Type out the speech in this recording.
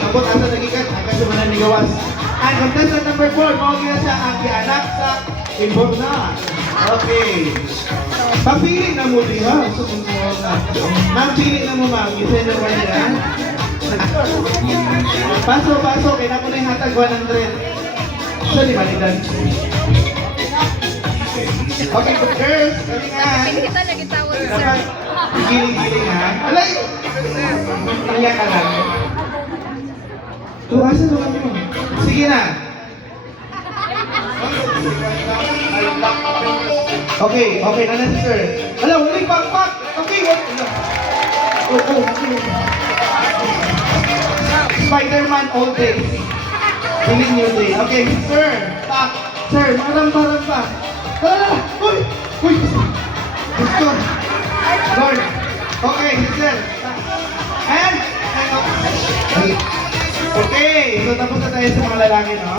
abot asa nagikan, akan sumanan ni gawas. Ang contestant number 4, mawag siya ang anak sa Imborna. Okay. Papili na mo, di ba? Ma'am, pili na mo, ma'am. Isa na ba niya? Paso, kaya na mo na yung hatag 100. So, di ba nilan? Okay, good girls. Galingan. Kita lagi tawag sir. Dapat, giling-giling ha. Alay! Kaya ka lang. Tuwasan mo mo. Sige na. Okay, na na sir. Hala, huling pakpak. Okay, okay. Spider-Man all day. Huling new day. Okay, sir. Tak. Sir, marang pa. Hala, uy. Gusto. Lord. Okay, sir. And, okay, so tapos na tayo sa mga lalaki, no?